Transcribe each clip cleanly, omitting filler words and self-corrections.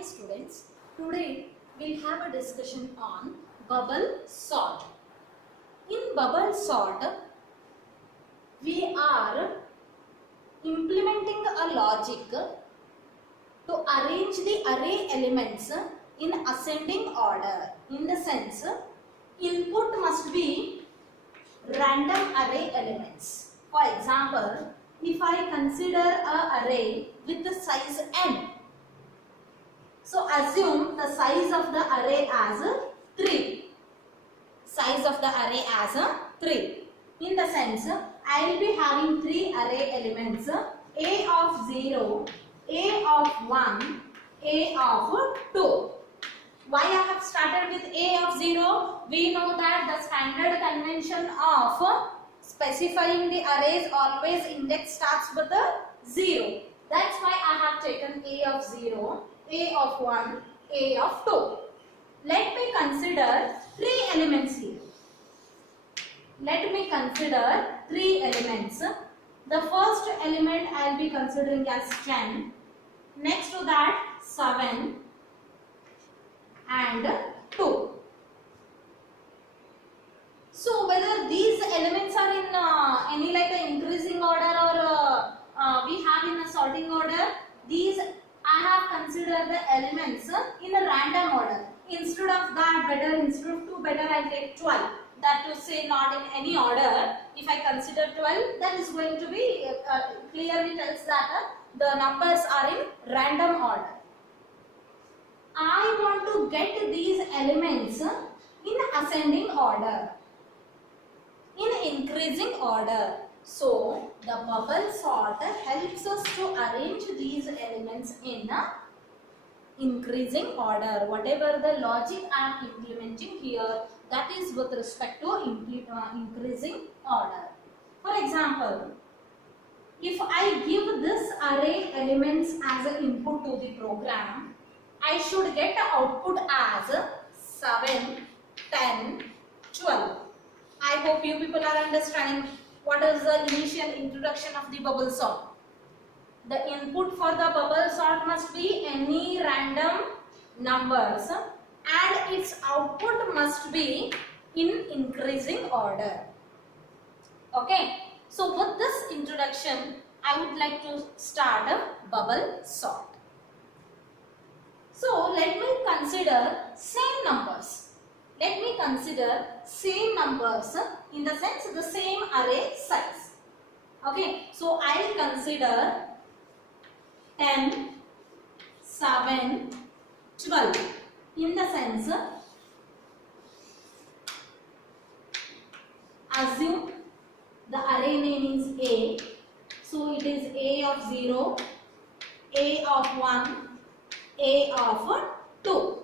Hi students, today we'll have a discussion on bubble sort. In bubble sort, we are implementing a logic to arrange the array elements in ascending order. In the sense, input must be random array elements. For example, if I consider an array with the size n, so assume the size of the array as 3. Size of the array as 3. In the sense, I will be having 3 array elements, a of 0, a of 1, a of 2. Why I have started with a of 0? We know that the standard convention of specifying the arrays always index starts with a 0. That's why I have taken a of 0, a of 1, a of 2. Let me consider 3 elements here. Let me consider 3 elements. The first element I will be considering as 10. Next to that 7 and 2. So whether these elements are in any like a increasing order or we have in a sorting order, these I have considered the elements in a random order. Instead of that, instead of 2, better I take 12. That to say not in any order. If I consider 12, that is going to be clearly tells that the numbers are in random order. I want to get these elements in ascending order, in increasing order. So the bubble sort helps us to arrange these elements in increasing order. Whatever the logic I am implementing here, that is with respect to increasing order. For example, if I give this array elements as an input to the program, I should get the output as 7, 10, 12. I hope you people are understanding what is the initial introduction of the bubble sort. The input for the bubble sort must be any random numbers and its output must be in increasing order. Okay. So with this introduction, I would like to start a bubble sort. So let me consider same numbers. Let me consider same numbers in the sense the same array size. Okay. So I will consider 10, 7, 12 in the sense, assume the array name is A, so it is A of 0, A of 1, A of 2.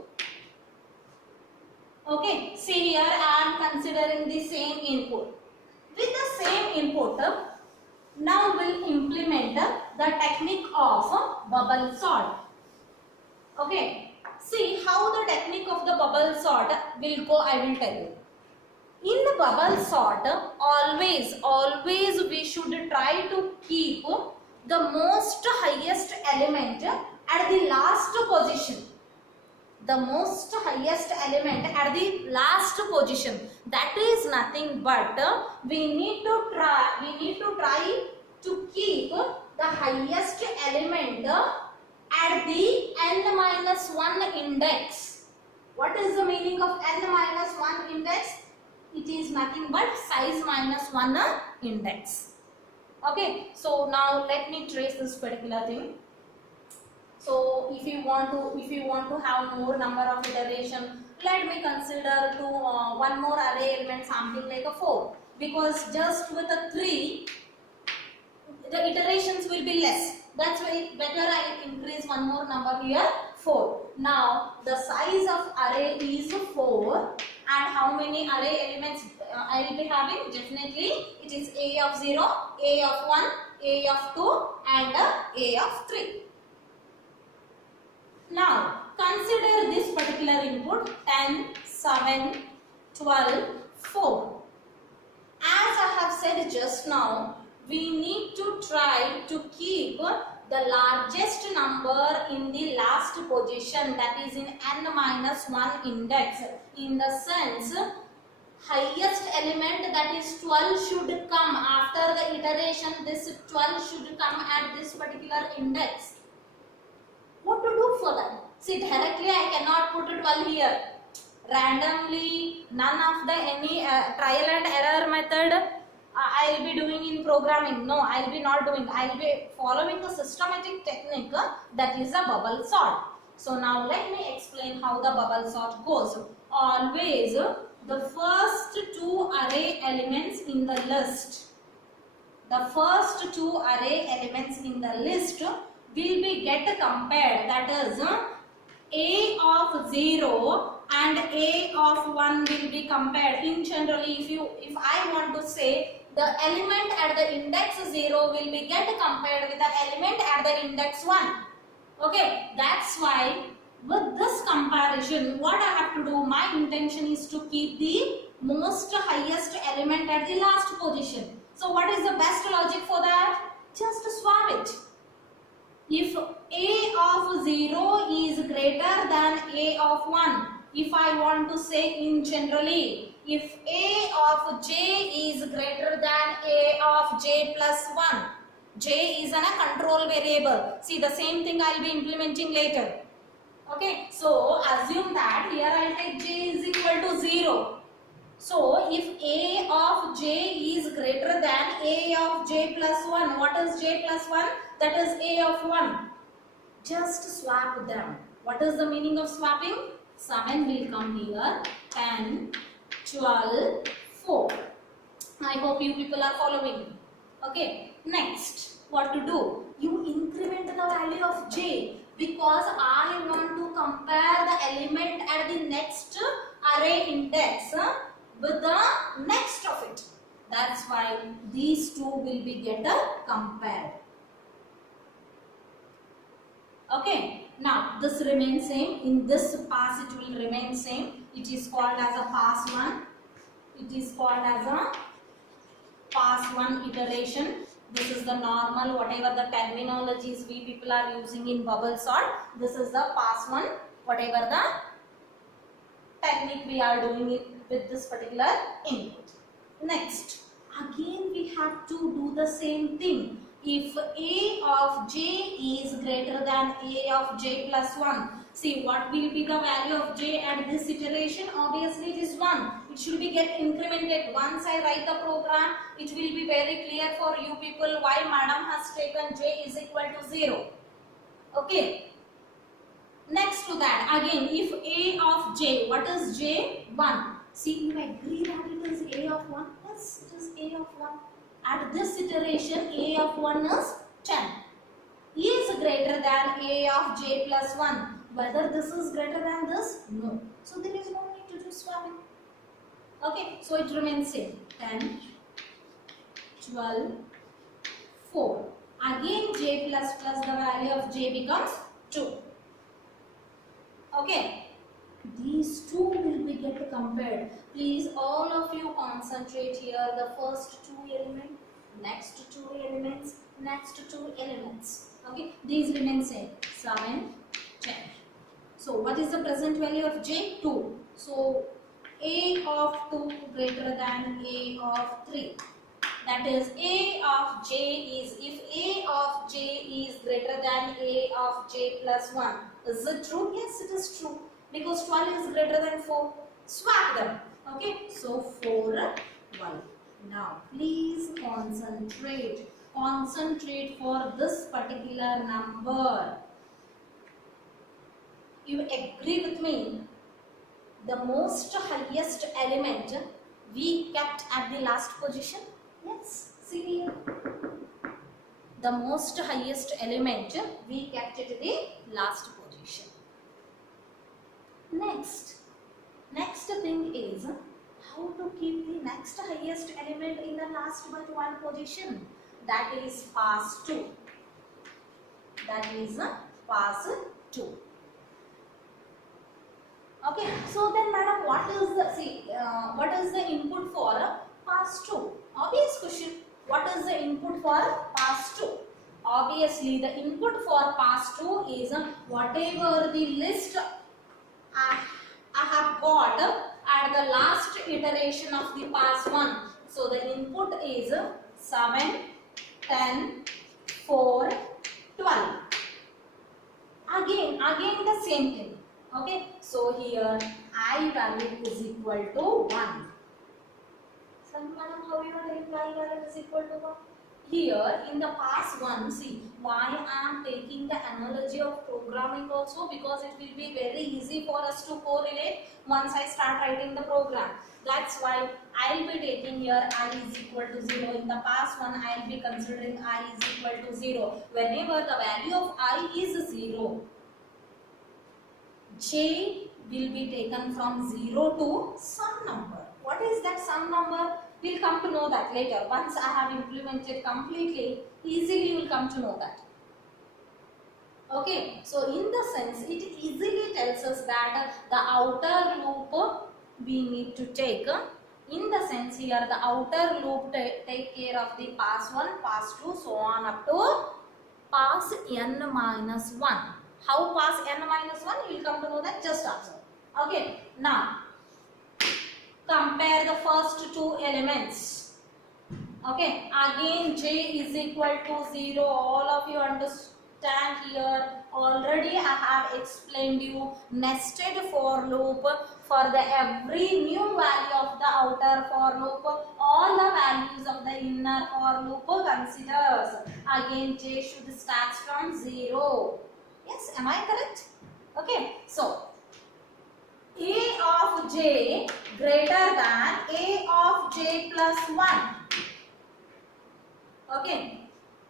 Okay, see here I am considering the same input. With the same input, now we'll implement the technique of bubble sort. Okay, see how the technique of the bubble sort will go, I will tell you. In the bubble sort, always we should try to keep the most highest element at the last position. The most highest element at the last position. That is nothing but we need to try to keep the highest element at the n-1 index. What is the meaning of n-1 index? It is nothing but size -1 index. Okay, so now let me trace this particular thing. So if you want to have more number of iteration, let me consider one more array element, something like a 4, because just with a 3 the iterations will be less. That's why better I increase one more number here, 4. Now the size of array is 4 and how many array elements I will be having? Definitely it is A of 0, A of 1, A of 2 and A of 3. Now consider this particular input 10, 7, 12, 4. As I have said just now, we need to try to keep the largest number in the last position, that is in n minus 1 index, in the sense highest element, that is 12, should come after the iteration. This 12 should come at this particular index. What to do for that? See, directly I cannot put 12 here. Randomly, none of the any trial and error method I will be doing in programming. No, I will be not doing. I will be following the systematic technique, that is a bubble sort. So now let me explain how the bubble sort goes. Always the first two array elements in the list, will be get compared, that is a of 0 and a of 1 will be compared. In generally, if I want to say the element at the index 0 will be get compared with the element at the index 1. Okay, that's why with this comparison, what I have to do, my intention is to keep the most highest element at the last position. So what is the best logic for that? Just swap it. If a of 0 is greater than a of 1, if I want to say in generally, if a of j is greater than a of j plus 1, j is a control variable. See, the same thing I will be implementing later. Okay, so assume that here I will take j is equal to 0. So if a of j is greater than a of j plus 1, what is j plus 1? That is a of 1. Just swap them. What is the meaning of swapping? 7 will come here, 10, 12, 4. I hope you people are following. Okay, next, what to do? You increment the value of j, because I want to compare the element at the next array index with the next of it. That's why these two will be get compared. Okay, now this remains same. In this pass it will remain same. It is called as a pass 1. It is called as a pass 1 iteration. This is the normal, whatever the terminologies we people are using in bubble sort. This is the pass 1, whatever the technique we are doing it with this particular input. Next, again we have to do the same thing. If a of j is greater than a of j plus 1, see what will be the value of j at this iteration? Obviously it is 1. It should be get incremented. Once I write the program, it will be very clear for you people why madam has taken j is equal to 0. Okay. Next to that, again, if a of j, what is j? 1. See, you agree that it is a of 1? Yes, it is a of 1. At this iteration, a of 1 is 10. Is greater than a of j plus 1. Whether this is greater than this? No. So there is no need to do swapping. Okay, so it remains same. 10, 12, 4. Again j plus the value of j becomes 2. Okay, these two will be get compared. Please all of you concentrate here. The first two elements, next two elements, next two elements. Okay, these remain same. 7, 10. So what is the present value of j? 2. So a of 2 greater than a of 3. That is a of j is, if a of j is greater than a of j plus 1. Is it true? Yes, it is true. Because 12 is greater than 4. Swap them. Okay. So 4, 1. Now please concentrate. Concentrate for this particular number. You agree with me? The most highest element we kept at the last position. Yes, see here. The most highest element we kept at the last position. Next thing is how to keep the next highest element in the last but one position. That is pass 2. That is pass 2. Okay, so then madam, what is the input for pass 2? Obvious question. What is the input for pass 2? obviously the input for pass 2 is whatever the list I have got at the last iteration of the pass 1. So the input is 7, 10, 4, 12. Again the same thing. Okay, so here I value is equal to 1. So madam, how you are taking I value is equal to 1? Here in the pass 1, see why I am taking the analogy of programming also, because it will be very easy for us to correlate once I start writing the program. That's why I will be taking here I is equal to 0. In the pass 1, I will be considering I is equal to 0. Whenever the value of I is 0, J will be taken from 0 to some number. What is that some number? We'll come to know that later. Once I have implemented completely, easily you will come to know that. Okay, so in the sense, it easily tells us that the outer loop we need to take. In the sense here, the outer loop take care of the pass 1, pass 2, so on up to pass n minus 1. How pass n minus 1? You will come to know that, just observe. Okay, now compare the first two elements. Okay, again J is equal to 0. All of you understand here. Already I have explained you nested for loop for the every new value of the outer for loop. All the values of the inner for loop considers. Again J should start from 0. Yes, am I correct? Okay, so A of J greater than A of J plus 1. Okay,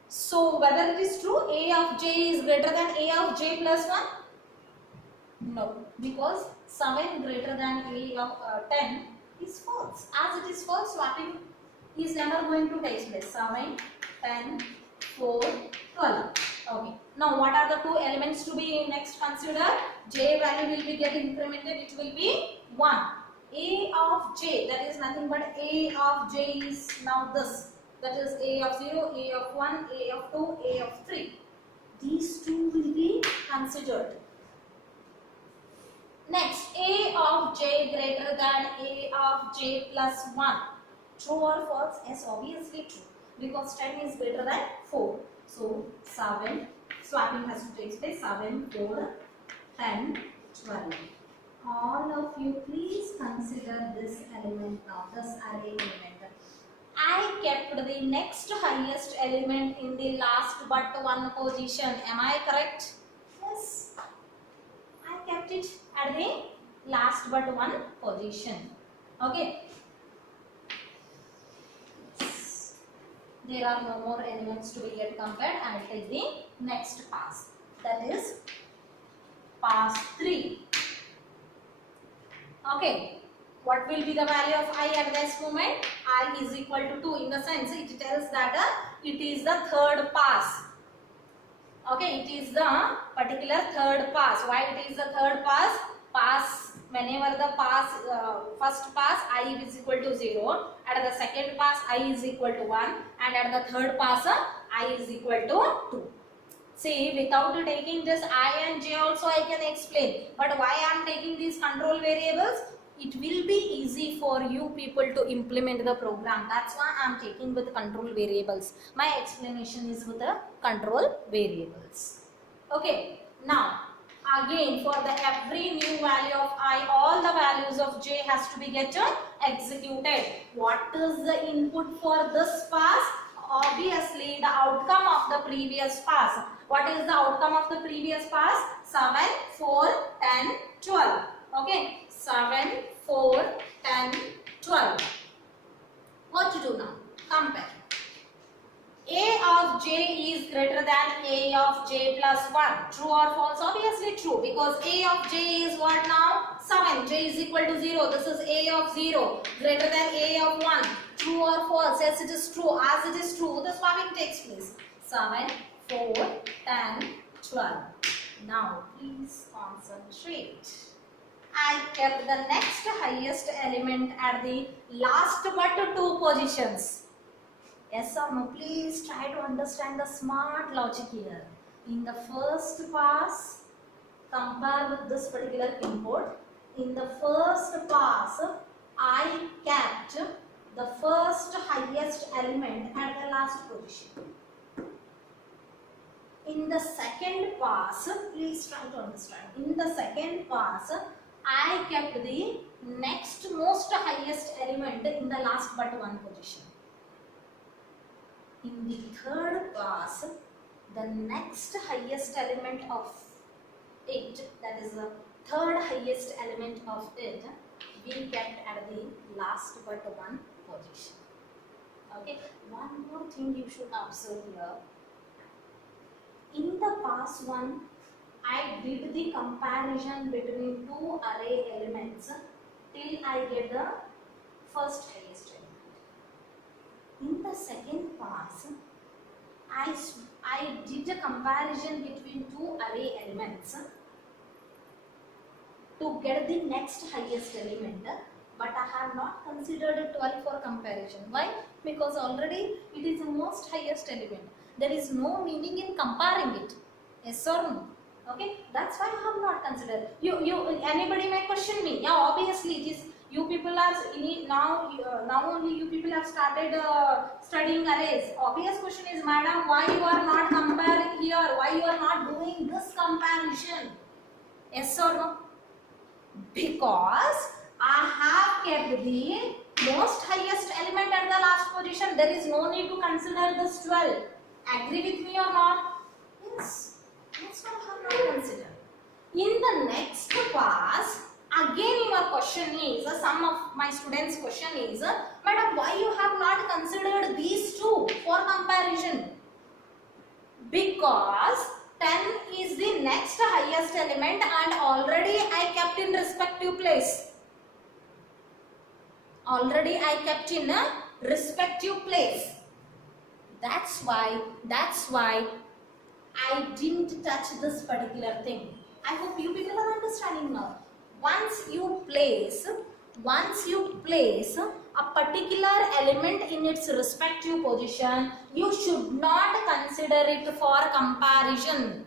so whether it is true A of J is greater than A of J plus 1? No, because 7 greater than A of 10 is false. As it is false, swapping is never going to take place. 7, 10, 4, 12. Okay. Now, what are the two elements to be next considered? J value will be getting incremented. It will be 1. A of J, that is nothing but A of J is now this. That is A of 0, A of 1, A of 2, A of 3. These two will be considered. Next, A of J greater than A of J plus 1. True or false? Yes, obviously true. Because 10 is greater than 4. So, 7, swapping has to take place. 7, 4, 10, 12. All of you please consider this element now, this array element. I kept the next highest element in the last but one position. Am I correct? Yes. I kept it at the last but one position. Okay. There are no more elements to be yet compared. I will take the next pass. That is pass 3. Okay. What will be the value of I at this moment? I is equal to 2. In the sense, it tells that it is the third pass. Okay, it is the particular third pass. Why it is the third pass? Whenever the first pass I is equal to 0, at the second pass I is equal to 1, and at the third pass I is equal to 2. See, without taking this I and J also I can explain. But why I am taking these control variables? It will be easy for you people to implement the program. That's why I am taking with control variables. My explanation is with the control variables. Okay, now again for the every new value of I, all the values of J has to be get executed. What is the input for this pass? Obviously the outcome of the previous pass. What is the outcome of the previous pass? 7, 4, 10, 12. Okay. 7, 4, 10, 12. What to do now? Compare. A of J is greater than A of J plus 1. True or false? Obviously true, because A of J is what now? 7. J is equal to 0. This is A of 0 greater than A of 1. True or false? Yes, it is true. As it is true, the swapping takes place. 7, 4, 10, 12. Now, please concentrate. I kept the next highest element at the last but two positions. Yes or no? Please try to understand the smart logic here. In the first pass, compare with this particular input. In the first pass, I kept the first highest element at the last position. In the second pass, please try to understand. In the second pass, I kept the next most highest element in the last but one position. In the third pass, the next highest element of it, that is the third highest element of it, we kept at the last but one position. Okay, one more thing you should observe here. In the pass one, I did the comparison between two array elements till I get the first highest element. In the second pass, I did a comparison between two array elements to get the next highest element, but I have not considered 12 for comparison. Why? Because already it is the most highest element. There is no meaning in comparing it. Yes or no? Okay, that's why I have not considered. Anybody may question me. Yeah, obviously it is. You people are now only you people have started studying arrays. Obvious question is, madam, why you are not comparing here? Why you are not doing this comparison? Yes or no? Because I have kept the most highest element at the last position. There is no need to consider this 12. Agree with me or not? Yes. That's what I have not considered. In the next pass, again your question is, some of my students' question is, madam, why you have not considered these two for comparison? Because 10 is the next highest element and already I kept in respective place. Already I kept in a respective place. That's why I didn't touch this particular thing. I hope you people are understanding now. Once you place a particular element in its respective position, you should not consider it for comparison.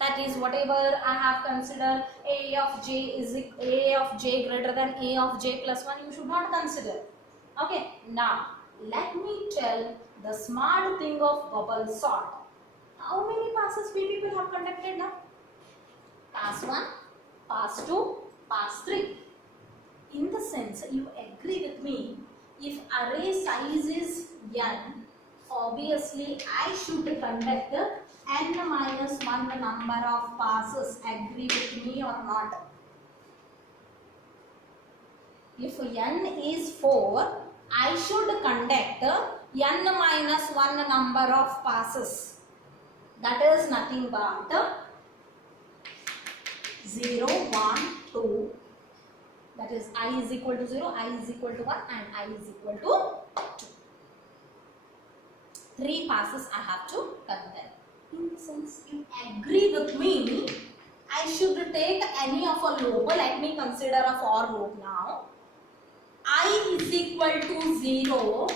That is, whatever I have considered a of j greater than a of j plus 1, you should not consider. Okay, now let me tell the smart thing of bubble sort. How many passes we people have conducted now? Pass 1, pass 2, pass 3. In the sense, you agree with me, if array size is n, obviously I should conduct n minus 1 number of passes. Agree with me or not? If n is 4, I should conduct n minus 1 number of passes. That is nothing but 0, 1, 2. That is I is equal to 0, I is equal to 1 and I is equal to 2. 3 passes I have to conduct. In the sense, you agree with me, I should take any of a loop. Let me consider a for loop now. I is equal to 0,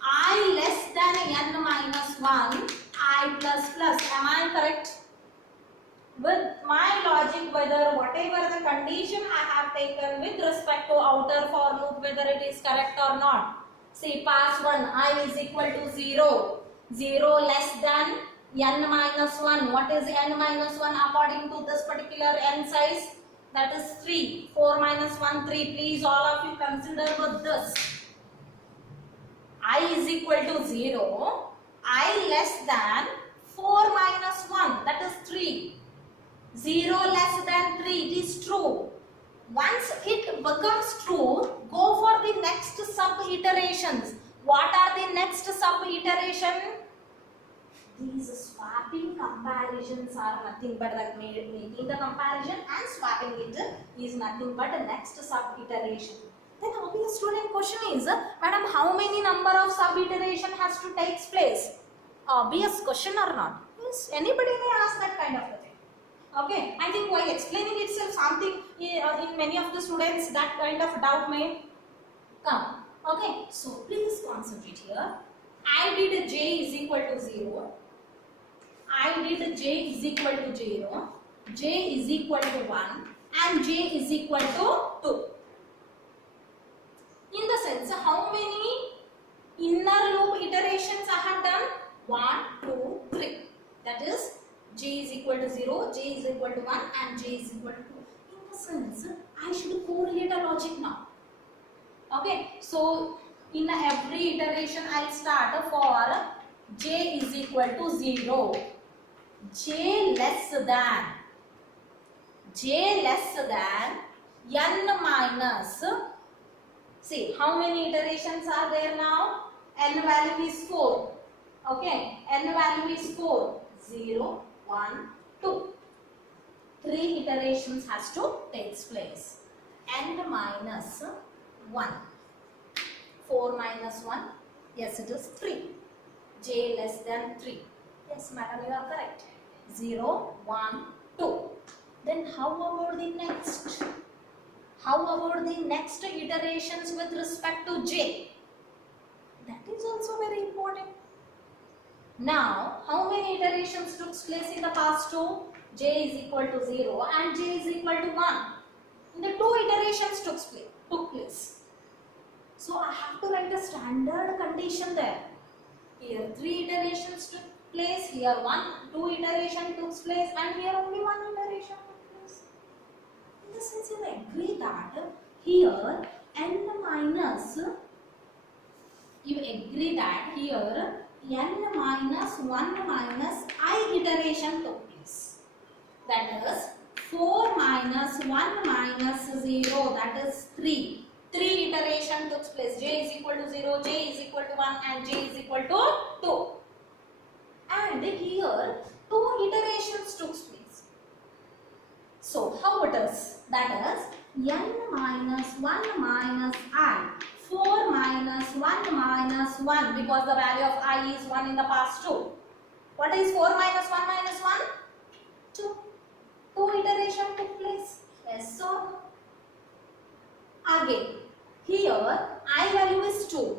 I less than n minus 1, I plus plus. Am I correct? With my logic, whether whatever the condition I have taken with respect to outer for loop, whether it is correct or not. See, pass 1, I is equal to 0, 0 less than n minus 1. What is n minus 1 according to this particular n size? That is 3. 4 minus 1, 3. Please all of you consider with this. I is equal to 0. I less than 4 minus 1. That is 3. 0 less than 3. It is true. Once it becomes true, go for the next sub iterations. What are the next sub iteration? These swapping comparisons are nothing but that making the comparison and swapping it is nothing but a next sub iteration. Then obvious student question is, madam, how many number of sub iteration has to take place? Obvious question or not? Yes, anybody may ask that kind of a thing. Okay, I think while explaining itself something in many of the students that kind of doubt may come. Okay, so please concentrate here. I did j is equal to 0. I did j is equal to 0. J is equal to 1 and j is equal to 2. In the sense, how many inner loop iterations I have done? 1, 2, 3. That is, j is equal to 0, j is equal to 1 and j is equal to 2. In the sense, I should correlate a logic now. Okay, so in every iteration I will start for j is equal to 0, j less than n minus, see how many iterations are there now? N value is 4. Okay, n value is 4. 0, 1, 2. 3 iterations has to take place. N minus 1. 4 minus 1. Yes, it is 3. J less than 3. Yes, madam, you are correct. 0, 1, 2. Then how about the next? How about the next iterations with respect to j? That is also very important. Now, how many iterations took place in the past two? J is equal to 0 and j is equal to 1. In the 2 iterations took place. So, I have to write a standard condition there. Here 3 iterations took place, here 2 iteration took place and here only 1 iteration took place. In the sense, you agree that here n minus, you agree that here n minus 1 minus I iteration took place. That is 4 minus 1 minus 0, that is 3. 3 iteration took place. J is equal to 0, j is equal to 1 and j is equal to 2. And here 2 iterations took place. So how it is? That is n minus 1 minus I. 4 minus 1 minus 1, because the value of I is 1 in the past too. What is 4 minus 1 minus 1? 2. 2 iteration took place. Yes, so again, here I value is 2.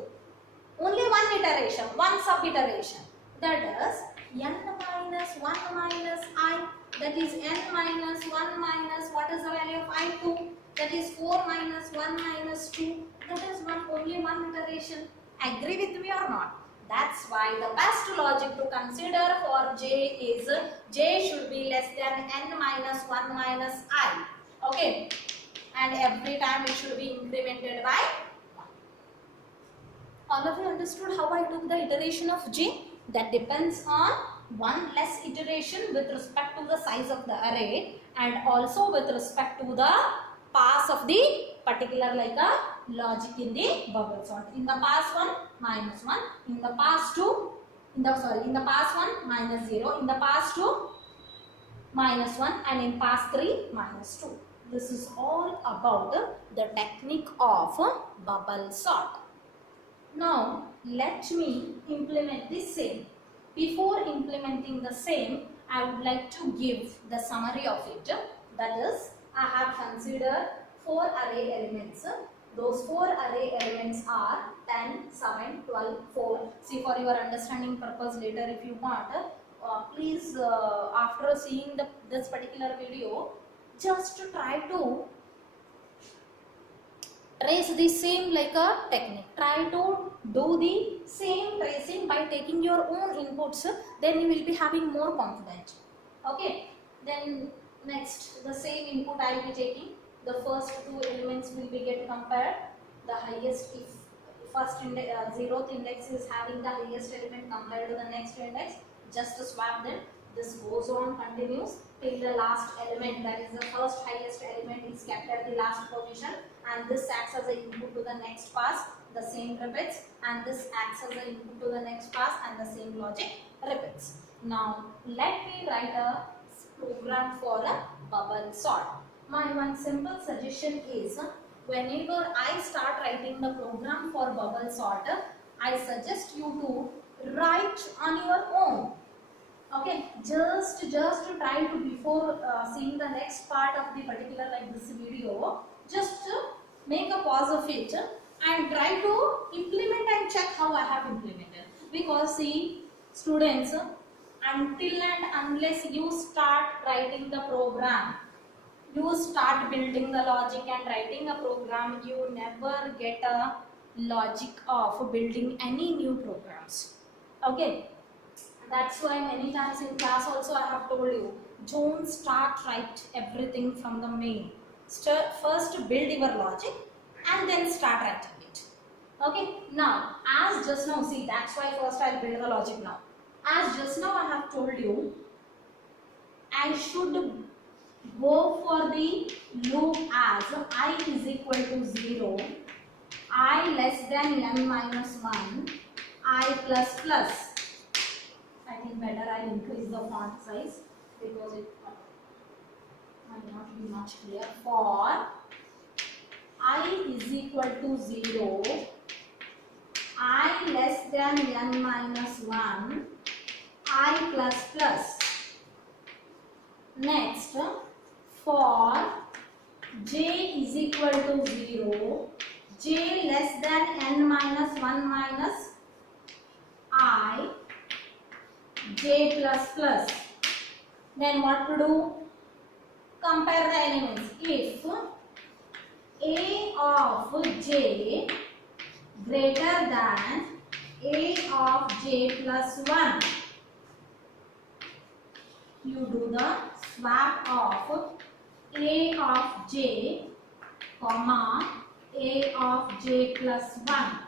Only 1 iteration, 1 sub iteration. That is n minus 1 minus I. That is n minus 1 minus, what is the value of I? 2. That is 4 minus 1 minus 2. That is only 1 iteration. Agree with me or not? That's why the best logic to consider for j is j should be less than n minus 1 minus I. Okay. And every time it should be incremented by 1. All of you understood how I took the iteration of j? That depends on one less iteration with respect to the size of the array and also with respect to the pass of the particular like a logic in the bubble sort. In the pass 1 minus 1, in the pass 2, in the pass 1 minus 0, in the pass 2 minus 1 and in pass 3 minus 2. This is all about the technique of bubble sort. Now let me implement the same. Before implementing the same, I would like to give the summary of it. That is, I have considered 4 array elements. Those 4 array elements are 10, 7, 12, 4. See, for your understanding purpose later if you want, please after seeing this particular video, just try to trace the same like a technique. Try to do the same tracing by taking your own inputs, then you will be having more confidence. Okay, then next the same input I will be taking. The first 2 elements will be get compared. The highest, if first index, 0th index is having the highest element compared to the next index, just swap them. This goes on, continues till the last element, that is the first highest element is kept at the last position, and this acts as an input to the next pass. The same repeats, and this acts as an input to the next pass, and the same logic repeats. Now let me write a program for a bubble sort. My one simple suggestion is, whenever I start writing the program for bubble sort, I suggest you to write on your own. Okay, just to try to, before seeing the next part of the particular like this video, just make a pause of it and try to implement and check how I have implemented. Because see, students, until and unless you start writing the program, you start building the logic and writing a program, you never get a logic of building any new programs. Okay, that's why many times in class also I have told you, don't start write everything from the main. First build your logic and then start writing it. Okay, now as just now, see, that's why first I'll build the logic now. As just now I have told you, I should go for the loop as I is equal to 0, I less than n minus 1, I plus plus. I think better I increase the font size because it might not be much clear. For I is equal to 0, I less than n minus 1, I plus plus. Next, for j is equal to 0, j less than n minus 1 minus I, j plus plus. Then what to do? Compare the elements. If a of j greater than a of j plus 1, you do the swap of a of j comma a of j plus 1.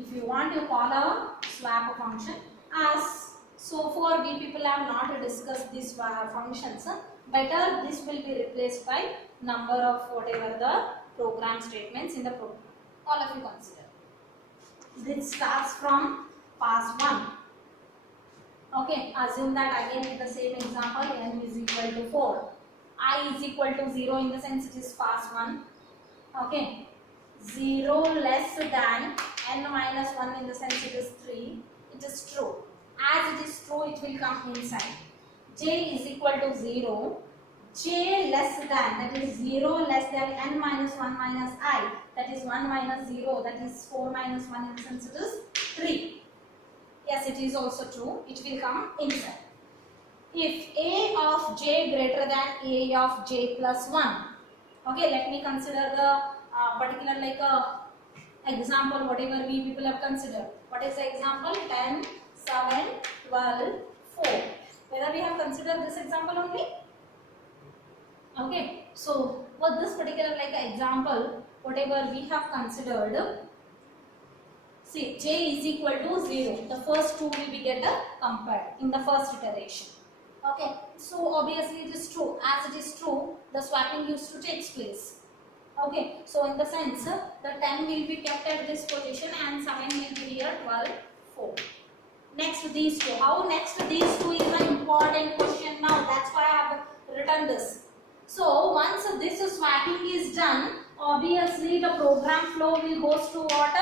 If you want to call a swap function, as so far we people have not discussed these functions, better this will be replaced by number of whatever the program statements in the program. All of you consider. This starts from pass 1. Okay, assume that again in the same example, n is equal to 4. I is equal to 0 in the sense it is pass 1. Okay, 0 less than n minus 1 in the sense it is 3. It is true. As it is true, it will come inside. J is equal to 0. J less than, that is 0 less than n minus 1 minus I, that is 1 minus 0, that is 4 minus 1 in the sense it is 3. Yes, it is also true. It will come inside. If a of j greater than a of j plus 1. Okay, let me consider the particular example, whatever we people have considered. What is the example? 10, 7, 12, 4. Whether we have considered this example only? Okay, so for this particular example, whatever we have considered, see, j is equal to 0. The first two will be compared in the first iteration. Okay, so obviously it is true. As it is true, the swapping used to take place. Okay, so in the sense, the 10 will be kept at this position and 7 will be here, 12, 4. Next these two. How next these two is an important question now. That's why I have written this. So once this swapping is done, obviously the program flow will goes to what?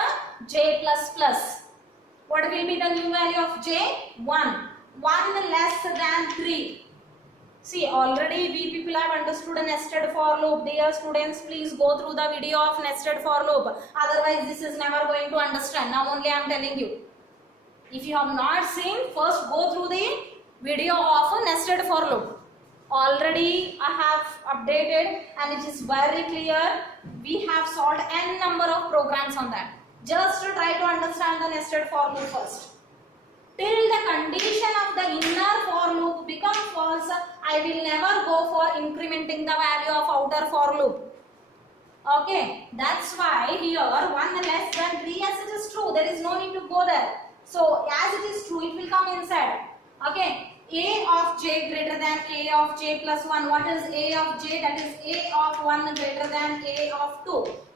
J plus plus. What will be the new value of j? 1. 1 less than 3. See, already we people have understood a nested for loop. Dear students, please go through the video of nested for loop. Otherwise, this is never going to understand. Now only I am telling you. If you have not seen, first go through the video of a nested for loop. Already I have updated and it is very clear. We have solved n number of programs on that. Just to try to understand the nested for loop first. Till the condition of the inner for loop become false, I will never go for incrementing the value of outer for loop. Okay, that's why here 1 less than 3, yes it is true, there is no need to go there. So as it is true, it will come inside. Okay, a of j greater than a of j plus 1. What is a of j? That is a of 1 greater than a of 2.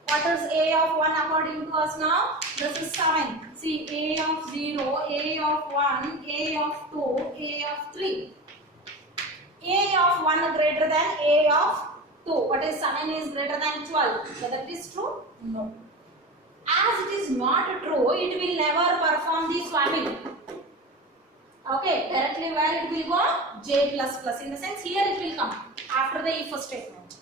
What is a of 1 according to us now? This is 7. See, a of 0, a of 1, a of 2, a of 3. A of 1 greater than a of 2. What is 7 is greater than 12. Whether it is true? No. As it is not true, it will never perform the swapping. Okay, directly where it will go? J plus plus. In the sense here it will come after the if statement.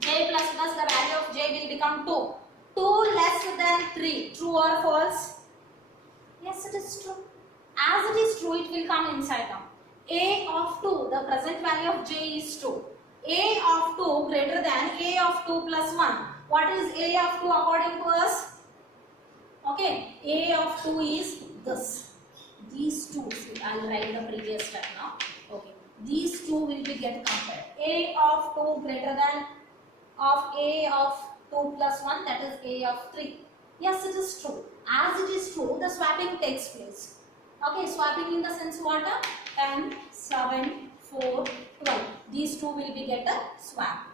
J plus plus, the value of j will become 2. 2 less than 3. True or false? Yes, it is true. As it is true, it will come inside now. A of 2, the present value of j is 2. A of 2 greater than A of 2 plus 1. What is A of 2 according to us? Okay, A of 2 is this. These two, I will write the previous step now. Okay, these two will be get compared. A of 2 greater than of A of 2 plus 1, that is A of 3. Yes, it is true. As it is true, the swapping takes place. Okay, swapping in the sense what? 10, 7, 4, 12. These two will be get a swap.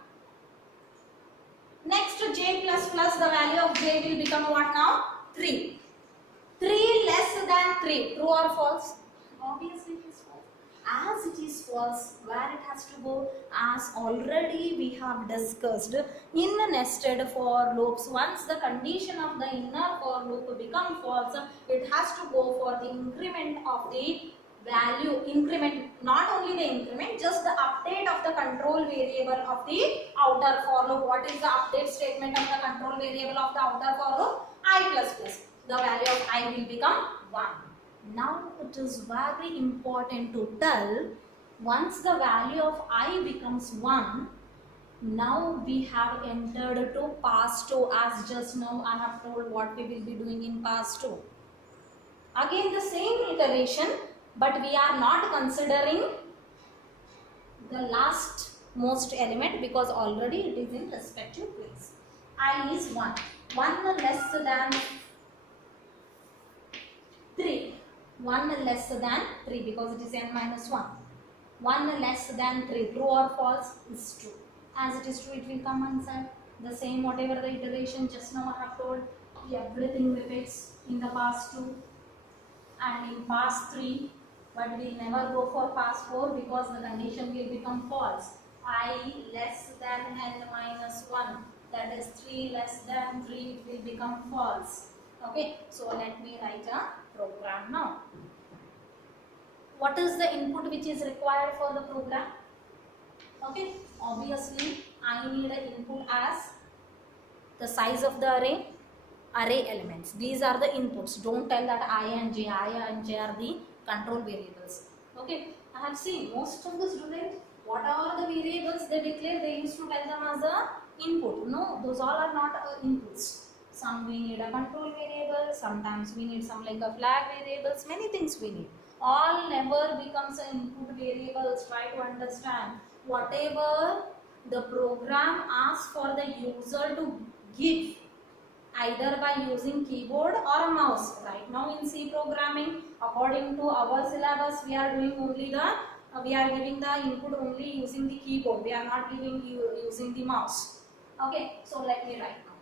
Next, j plus plus, the value of j will become what now? 3. 3 less than 3. True or false? Obviously it is false. As it is false, where it has to go? As already we have discussed in the nested for loops, once the condition of the inner for loop become false, it has to go for the increment of the value, increment, not only the increment, just the update of the control variable of the outer for loop. What is the update statement of the control variable of the outer for loop? I plus plus. The value of I will become 1. Now it is very important to tell, once the value of I becomes 1, now we have entered to pass 2, as just now I have told what we will be doing in pass 2. Again the same iteration, but we are not considering the last most element because already it is in respective place. I is 1. 1 less than 3. 1 less than 3 because it is n minus 1. 1 less than 3. True or false? Is true. As it is true, it will come inside. The same whatever the iteration just now I have told, everything repeats in the past 2 and in past 3, but we never go for past 4 because the condition will become false. I less than n minus 1, that is 3 less than 3, it will become false. Okay, so let me write a program now. What is the input which is required for the program? Okay, obviously I need an input as the size of the array elements. These are the inputs. Don't tell that I and j are the control variables. Okay, I have seen most of the students, what are the variables they declare, they used to tell them as a input. No, those all are not inputs. Some we need a control variable, sometimes we need some like a flag variables, many things we need. All never becomes an input variables. Try to understand, whatever the program asks for the user to give, either by using keyboard or a mouse. Right now in C programming, according to our syllabus, we are doing only the, we are giving the input only using the keyboard. We are not giving using the mouse. Okay, so let me write now.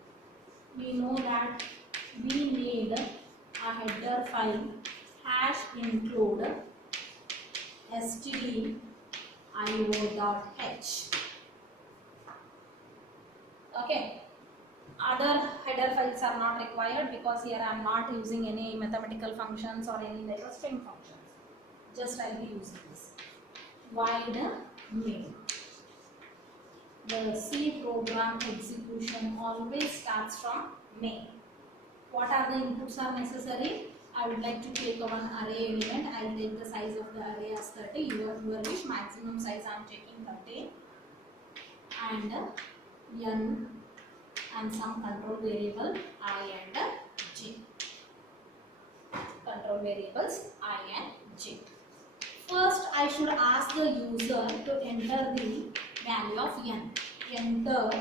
We know that we need a header file #include stdio.h. Okay, other header files are not required because here I am not using any mathematical functions or any like string functions. Just I will be using this. Void main. The C program execution always starts from main. What are the inputs are necessary? I would like to take one array element. I will take the size of the array as 30. Your wish, maximum size I am taking 30. And n and some control variable I and j. Control variables I and j. First, I should ask the user to enter the value of n. Enter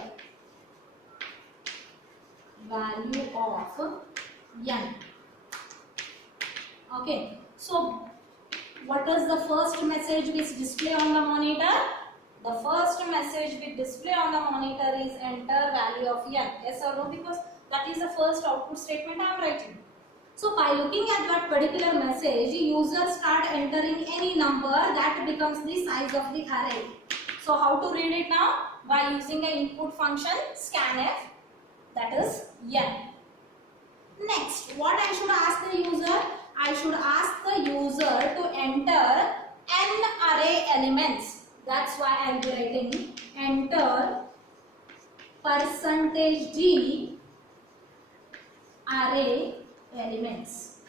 value of n. Okay. So, what is the first message which display on the monitor? The first message we display on the monitor is enter value of n. Yes or no? Because that is the first output statement I am writing. So by looking at that particular message, user start entering any number that becomes the size of the array. So how to read it now? By using an input function scanf, that is n. Next, what I should ask the user? I should ask the user to enter n array elements. That's why I am writing enter %d array elements.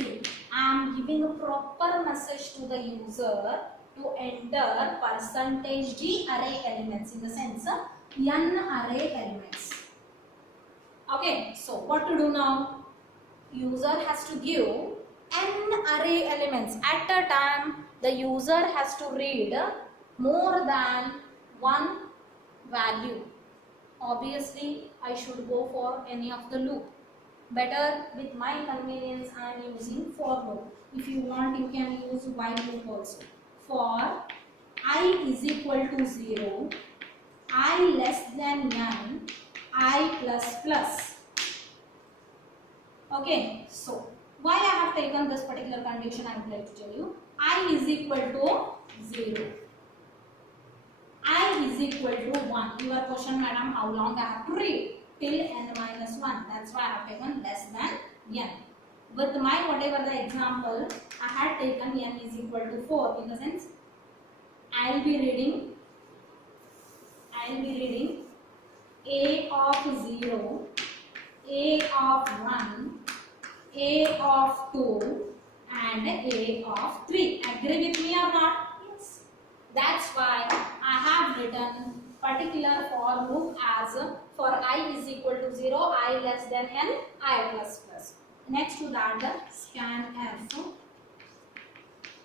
See, I am giving a proper message to the user to enter percentage D array elements, in the sense n array elements. Okay, so what to do now? User has to give n array elements. At a time, the user has to read more than one value. Obviously, I should go for any of the loop. Better, with my convenience, I am using for loop. If you want, you can use while loop also. For I is equal to 0, I less than n, I plus plus. Okay, so why I have taken this particular condition, I would like to tell you. I is equal to 0. I is equal to 1. Your question, madam, how long I have to read? Till n minus 1. That's why I have taken less than n. With my whatever the example, I had taken n is equal to 4. In the sense, I will be reading a of 0, a of 1, a of 2 and a of 3. Agree with me or not? Yes. That's why I have written particular for loop as for I is equal to 0, I less than n, I plus plus. Next to that, scanf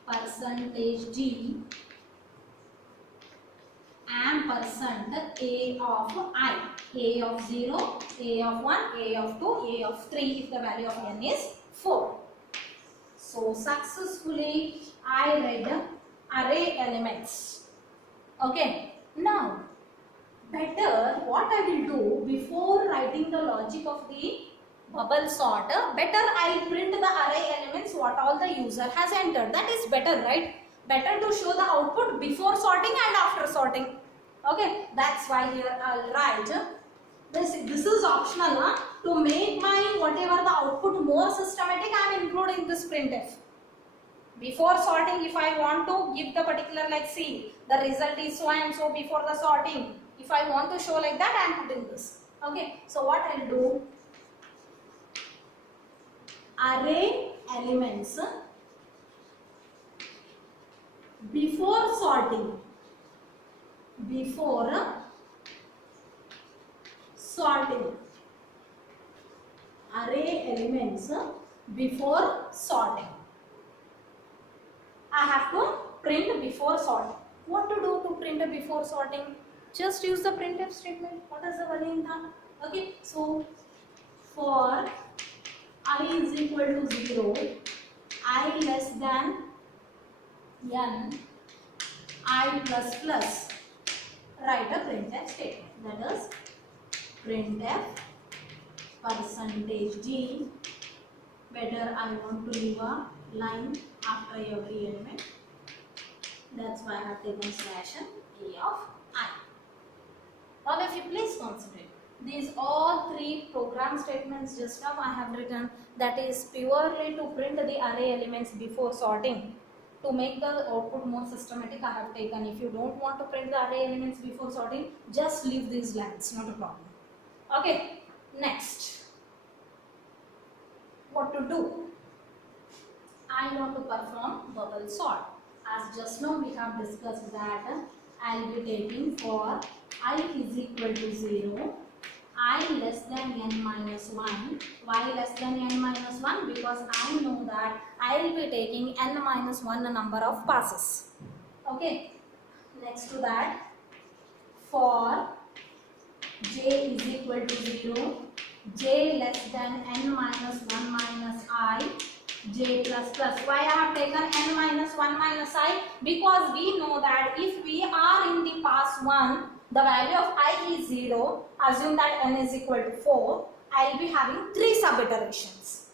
percentage D ampersand a of I, a of 0, a of 1, a of 2, a of 3 if the value of n is 4. So successfully I read array elements. Okay, now better what I will do before writing the logic of the bubble sort, better I will print the array elements what all the user has entered. That is better, right? Better to show the output before sorting and after sorting. Okay, that's why here I'll write this is optional, huh? To make my whatever the output more systematic, I am including this printf. Before sorting, if I want to give the particular, like, see, the result is so and so before the sorting. If I want to show like that, I am putting this. Okay, so what I'll do, array elements before sorting, array elements before sorting. I have to print before sorting. What to do to print before sorting? Just use the printf statement. What is the value in that? Okay, so for I is equal to 0, I less than n, I plus plus, write a printf statement. That is printf percentage D. Better I want to leave a line after every element. That's why I have taken slash a of I. All of you please concentrate. These all three program statements just now I have written, that is purely to print the array elements before sorting. To make the output more systematic, I have taken. If you don't want to print the array elements before sorting, just leave these lines, not a problem. Okay, next. What to do? I want to perform bubble sort. As just now we have discussed that I will be taking for I is equal to 0, I less than n minus 1. Why less than n minus 1? Because I know that I will be taking n minus 1 number of passes. Okay. Next to that, for j is equal to 0, j less than n minus 1 minus I, j plus plus. Why I have taken n minus 1 minus I? Because we know that if we are in the pass 1, the value of I is 0, assume that n is equal to 4, I will be having 3 sub-iterations.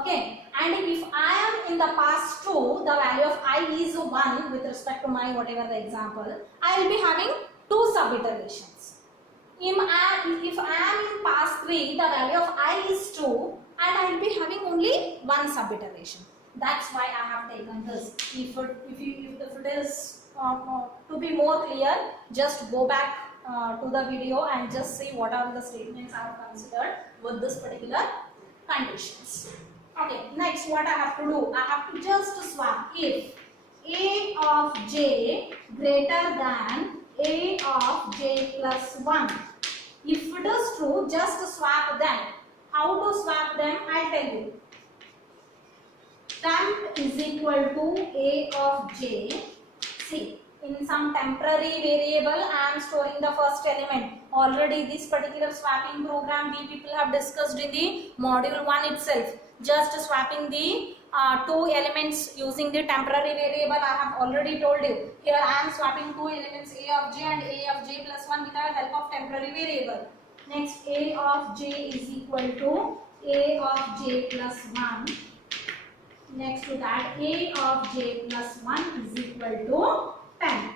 Okay, and if I am in the pass 2, the value of I is 1 with respect to my whatever the example, I will be having 2 sub-iterations. If I am in pass 3, the value of I is 2 and I will be having only 1 sub-iteration. That's why I have taken this. If it is to be more clear, just go back to the video and just see what are the statements I have considered with this particular conditions. Okay, next what I have to do? I have to just swap. If a of j greater than a of j plus 1. If it is true, just swap them. How to swap them? I'll tell you. Temp is equal to a of j. See, in some temporary variable, I am storing the first element. Already this particular swapping program we people have discussed in the module 1 itself. Just swapping the two elements using the temporary variable, I have already told you. Here I am swapping two elements a of j and a of j plus 1 with the help of temporary variable. Next, a of j is equal to a of j plus 1. Next to that, a of j plus 1 is equal to 10.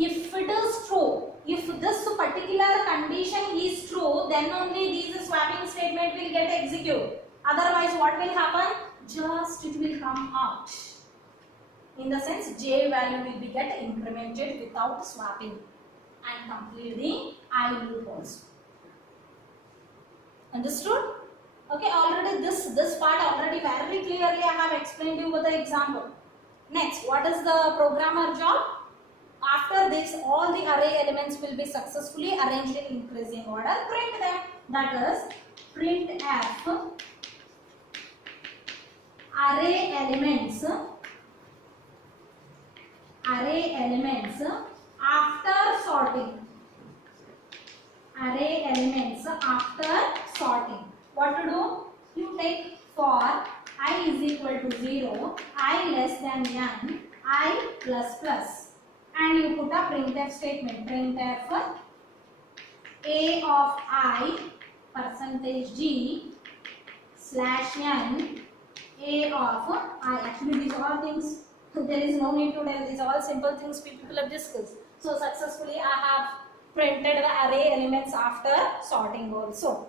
If it is true, if this particular condition is true, then only this swapping statement will get executed. Otherwise, what will happen? Just it will come out. In the sense, j value will be get incremented without swapping and complete the I loop also. Understood? Okay, already this part already very clearly I have explained you with the example. Next, what is the programmer job? After this, all the array elements will be successfully arranged in increasing order. Print them. That is, print f array elements after sorting. Array elements after sorting. What to do? You take for I is equal to 0, I less than n, I plus plus. And you put a printf statement. Printf a of I percentage g slash n a of I. Actually, these are all things, there is no need to tell. These are all simple things people have discussed. So, successfully I have printed the array elements after sorting also.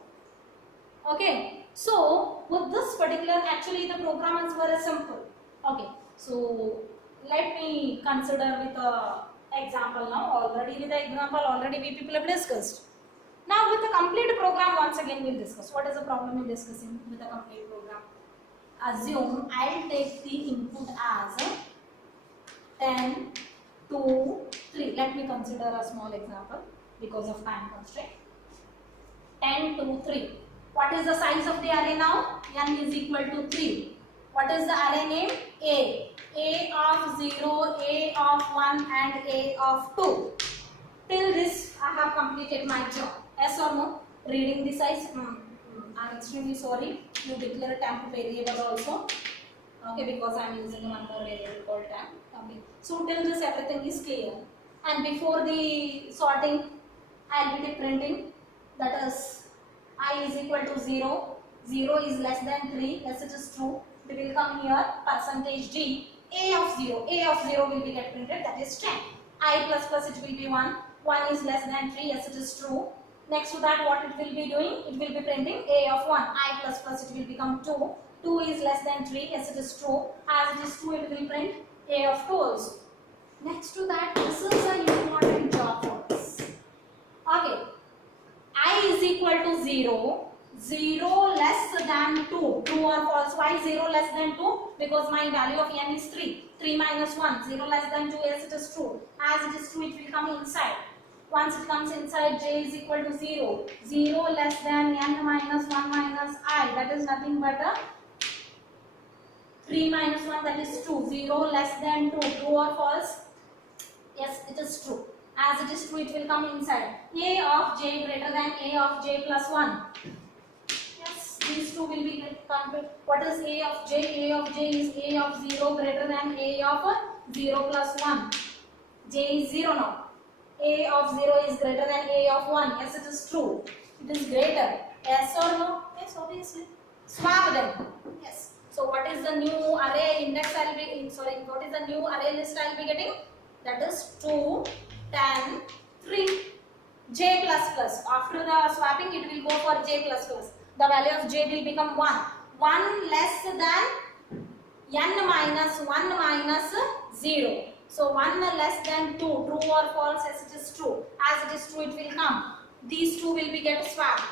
Okay. So, with this particular, actually the program is very simple. Okay. So, let me consider with a example now. Already with the example, already we people have discussed. Now with the complete program, once again we'll discuss. What is the problem in discussing with the complete program? Assume I'll take the input as 10, 2, 3. Let me consider a small example because of time constraint. 10, 2, 3. What is the size of the array now? N is equal to 3. What is the array name? A. A of 0, A of 1 and A of 2. Till this I have completed my job. Yes or no? Reading the size. I am extremely sorry. You declare temp variable also. Okay, because I am using one more variable called temp. Okay. So till this everything is clear. And before the sorting, I will be printing. That is I is equal to 0. 0 is less than 3. Yes, it is true. It will come here. Percentage d. A of 0. A of 0 will be get printed. That is 10. I plus plus it will be 1. 1 is less than 3. Yes, it is true. Next to that, what it will be doing? It will be printing A of 1. I plus plus it will become 2. 2 is less than 3. Yes, it is true. As it is true, it will print A of 2 also. Next to that, this is an important job for us. Okay. I is equal to 0. 0 less than 2. True or false? Why 0 less than 2? Because my value of n is 3. 3 minus 1. 0 less than 2. Yes, it is true. As it is true, it will come inside. Once it comes inside, j is equal to 0. 0 less than n minus 1 minus I. That is nothing but a 3 minus 1, that is 2. 0 less than 2. True or false? Yes, it is true. As it is true, it will come inside. A of j greater than A of j plus 1. Yes, these two will be compared. What is A of j? A of j is A of 0 greater than A of 0 plus 1. J is 0 now. A of 0 is greater than A of 1. Yes, it is true. It is greater. Yes or no? Yes, obviously. Swap them. Yes. So, what is the new array index I will be, what is the new array list I will be getting? That is 2, 10, 3, j plus plus. After the swapping, it will go for j plus plus. The value of j will become 1. 1 less than n minus 1 minus 0. So 1 less than 2. True or false? Yes, it is true. As it is true, it will come. These two will be get swapped.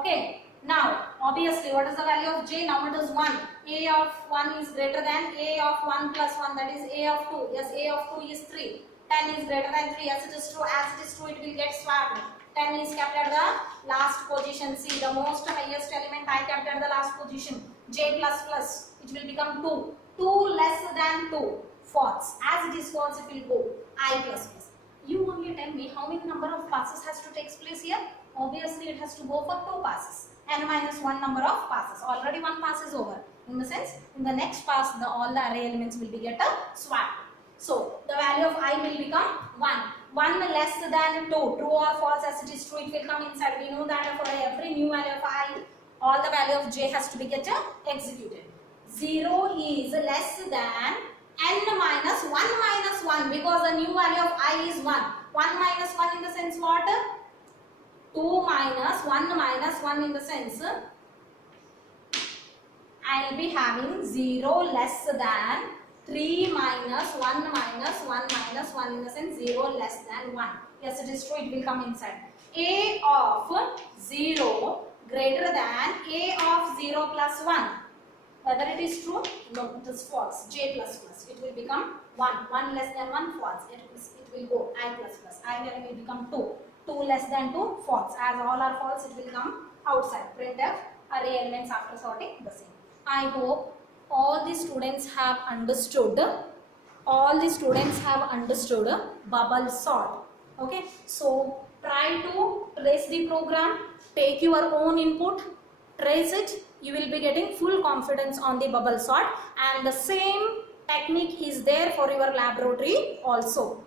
Okay. Now, obviously, what is the value of j? Now it is 1. A of 1 is greater than A of 1 plus 1, that is A of 2. Yes, A of 2 is 3. 10 is greater than 3. Yes, it is true. As it is true, it will get swapped. 10 is kept at the last position. See, the most highest element I kept at the last position. J plus plus, it will become 2. 2 less than 2. False. As it is false, it will go I plus plus. You only tell me how many number of passes has to take place here. Obviously, it has to go for 2 passes. N minus 1 number of passes. Already 1 pass is over. In the sense, in the next pass, all the array elements will be get swapped. So, the value of I will become 1. 1 less than 2. True or false, as it is true, it will come inside. We know that for every new value of I, all the value of j has to be get executed. 0 is less than n minus 1 because the new value of I is 1. 1 minus 1 in the sense what? 2 minus 1 in the sense I will be having 0 less than 3 minus 1 minus 1 minus 1 in the sense 0 less than 1. Yes, it is true, it will come inside. A of 0 greater than A of 0 plus 1. Whether it is true? No, it is false. J plus plus. It will become 1. 1 less than 1, false. It will go I plus plus. I will become 2. 2 less than 2, false. As all are false, it will come outside. Printf array elements after sorting the same. I hope all the students have understood. All the students have understood bubble sort. Okay. So try to trace the program. Take your own input. Trace it. You will be getting full confidence on the bubble sort, and the same technique is there for your laboratory also.